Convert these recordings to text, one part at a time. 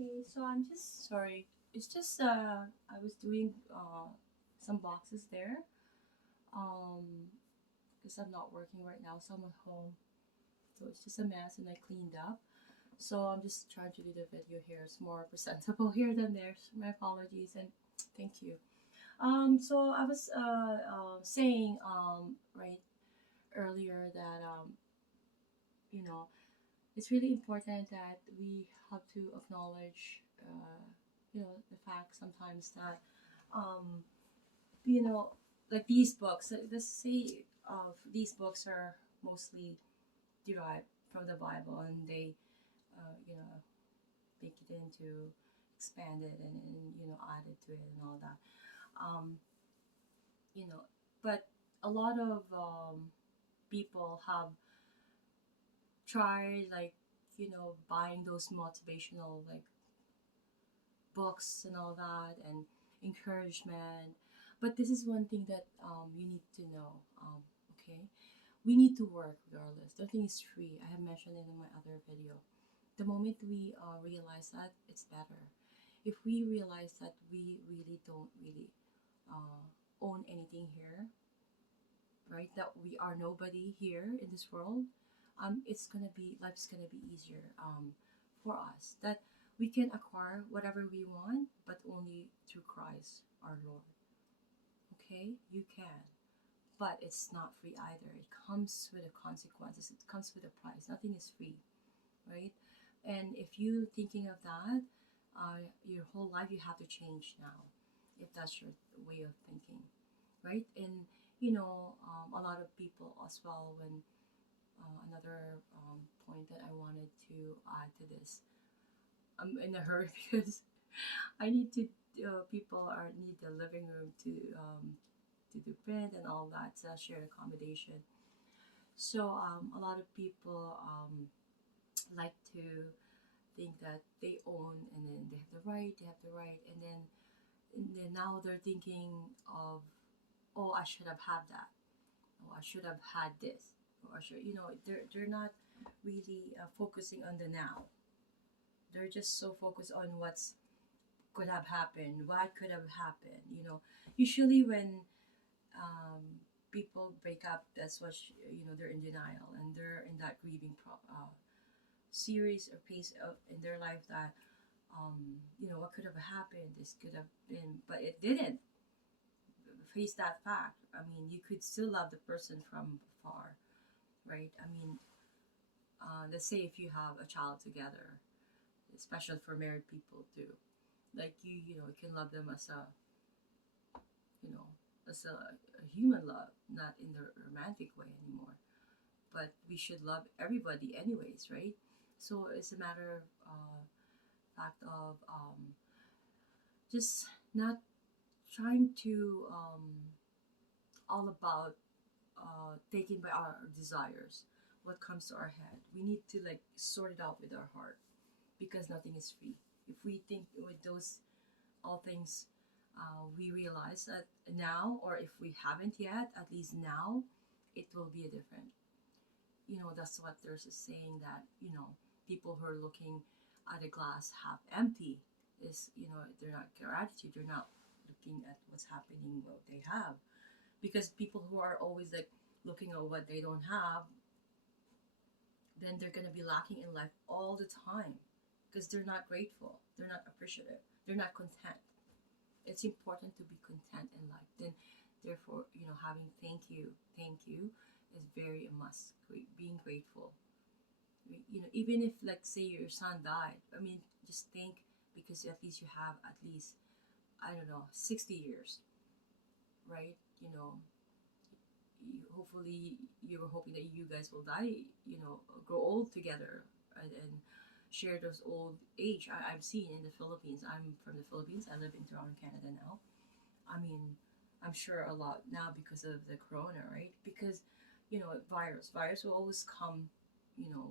Okay, so I'm just sorry. It's just I was doing some boxes there. Um, because I'm not working right now, so I'm at home. So it's just a mess, and I cleaned up. So I'm just trying to do the video here. It's more presentable here than there. So my apologies and thank you. So I was saying right earlier that you know it's really important that we have to acknowledge the fact sometimes that um, you know like these books. Let's say of these books are mostly derived from the Bible, and they make it into expand it and add it to it and all that. Um, you know, but a lot of people have tried like buying those motivational like books and all that and encouragement. But this is one thing that you need to know. Okay, we need to work regardless. Nothing is free. I have mentioned it in my other video. The moment we realize that, it's better. If we realize that we really don't really uh, own anything here, right? That we are nobody here in this world. It's gonna be life's gonna be easier for us. That we can acquire whatever we want, but only through Christ our Lord. Okay, you can, but it's not free either. It comes with the consequences. It comes with a price. Nothing is free, right? And if you thinking of that, your whole life you have to change now, if that's your way of thinking, right? And a lot of people as well. When another point that I wanted to add to this, I'm in a hurry because I need to. People are need the living room to do print and all that, shared accommodation. So a lot of people like to think that they own and then they have the right, and then now they're thinking of, oh, I should have had that, oh, I should have had this, or I should, they're not really focusing on the now. They're just so focused on what's could have happened, what could have happened. Usually when um, people break up, that's what they're in denial and they're in that grieving series or pace of in their life that what could have happened, this could have been, but it didn't. Face that fact. I mean, you could still love the person from far, right? I mean, let's say if you have a child together, especially for married people too, like you can love them as a you know a human love, not in the romantic way anymore, but we should love everybody anyways, right? So it's a matter of fact of just not trying to all about taken by our desires, what comes to our head. We need to like sort it out with our heart, because nothing is free. If we think with those all things, we realize that now, or if we haven't yet, at least now, it will be a different. That's what there's a saying that people who are looking at a glass half empty is they're not gratitude. They're not looking at what's happening, what they have, because people who are always like looking at what they don't have, then they're going to be lacking in life all the time, because they're not grateful, they're not appreciative, they're not content. It's important to be content in life. Then therefore having thank you is very a must. Being grateful, even if like say your son died, I mean, just think, because at least you have at least, I don't know, 60 years, right? Hopefully you were hoping that you guys will die, grow old together, and share those old age. I've seen in the Philippines. I'm from the Philippines. I live in Toronto, Canada now. I mean, I'm sure a lot now because of the corona, right? Because virus will always come.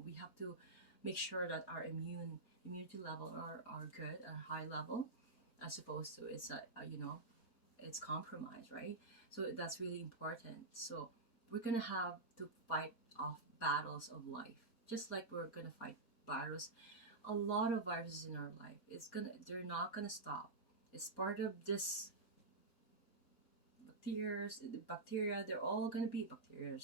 We have to make sure that our immunity level are good, at a high level, as opposed to it's compromised, right? So that's really important. So we're gonna have to fight off battles of life, just like we're gonna fight battles a lot of viruses in our life. They're not gonna stop. It's part of this bacteria. They're all gonna be bacteria.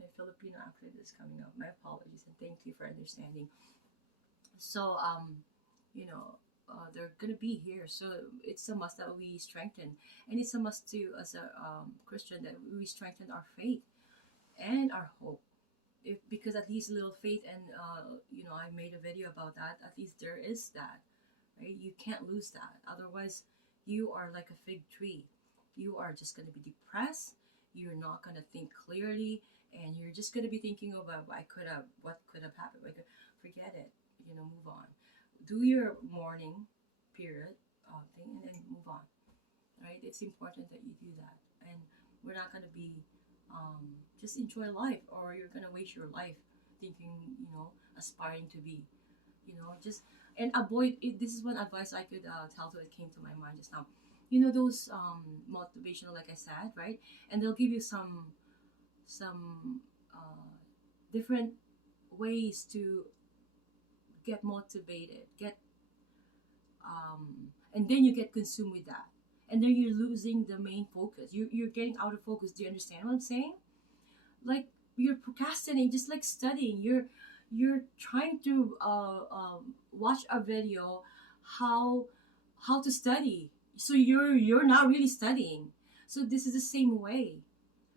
My Filipino accent is coming up. My apologies and thank you for understanding. So you know, they're gonna be here. So it's a must that we strengthen, and it's a must too as a Christian that we strengthen our faith and our hope. If because at least little faith and I made a video about that. At least there is that, right? You can't lose that. Otherwise, you are like a fig tree. You are just gonna be depressed. You're not gonna think clearly, and you're just gonna be thinking about what could have happened. Like, forget it. Move on. Do your morning period thing, and then move on. Right? It's important that you do that, and we're not gonna be just enjoy life, or you're gonna waste your life thinking, aspiring to be, just and avoid it. This is one advice I could tell to it came to my mind just now. Those motivational, like I said, right? And they'll give you some different ways to get motivated, and then you get consumed with that, and then you're losing the main focus. You're getting out of focus. Do you understand what I'm saying? Like, you're procrastinating, just like studying. You're trying to watch a video how to study, so you're not really studying. So this is the same way,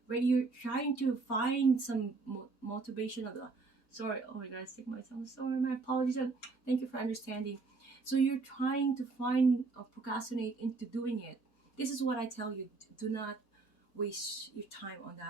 right? You're trying to find some motivation of the sorry, oh my god, I stick myself, sorry, my apologies, and thank you for understanding. So you're trying to find procrastinate into doing it. This is what I tell you: do not waste your time on that